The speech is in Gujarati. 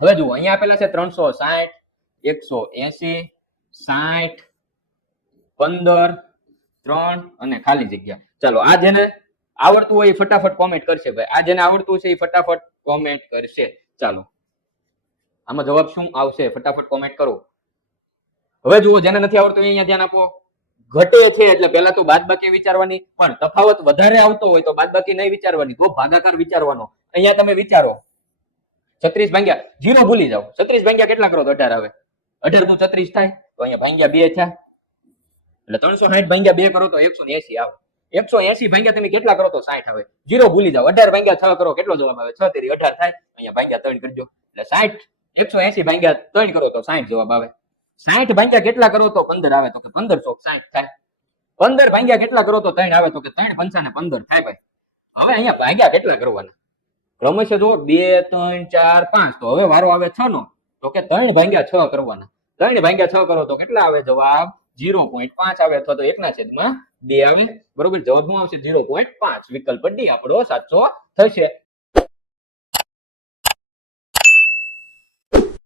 હવે જુઓ અહીંયા આપેલા છે 360, 180, 60, 15, 3 અને ખાલી જગ્યા. ચાલો આ જેને આવડતું હોય એ ફટાફટ કોમેન્ટ કરશે ભાઈ. આ જેને આવડતું છે એ ફટાફટ કોમેન્ટ કરશે. ચાલો આમાં જવાબ શું આવશે ફટાફટ કોમેન્ટ કરો. હવે જુઓ જેને નથી આવડતું અહીંયા ધ્યાન આપો. ઘટે છે એટલે પહેલા તો બાદબાકી વિચારવાની, પણ તફાવત વધારે આવતો હોય તો બાદબાકી નહીં વિચારવાની, તો ભાગાકાર વિચારવાનો. અહીંયા તમે વિચારો 36 ભાગ્યા 0 ભૂલી જાઓ. 36 ભાગ્યા કેટલા કરો તો 18 આવે? 18 નું 36 થાય તો અહીંયા ભાગ્યા 2 થયા એટલે 360 ભાગ્યા 2 કરો તો 180 આવે. 180 ભાગ્યા તમે કેટલા કરો તો 60 આવે. 0 ભૂલી જાઓ. 18 ભાગ્યા 6 કરો કેટલો જવાબ આવે? 6 તેરી 18 થાય. અહીંયા ભાગ્યા 3 કરજો એટલે 60. 180 ભાગ્યા 3 કરો તો 60 જવાબ આવે. 60 ભાગ્યા કેટલા કરો તો 15 આવે તો કે 1560 થાય. 15 ભાગ્યા કેટલા કરો તો 3 આવે તો કે 3 પંચા ને 15 થાય ભાઈ. હવે અહીંયા ભાગ્યા કેટલા કરવાના? ક્રમશઃ જો 2 3 4 5 તો હવે વારો આવે 6 નો તો કે 3 ભાગ્યા 6 કરવાના. 3 ભાગ્યા 6 કરો તો કેટલા આવે જવાબ? 0.5 આવે અથવા તો 1/2 આવે. બરોબર, જવાબ શું આવશે? 0.5. વિકલ્પ ડી આપણો સાચો થશે.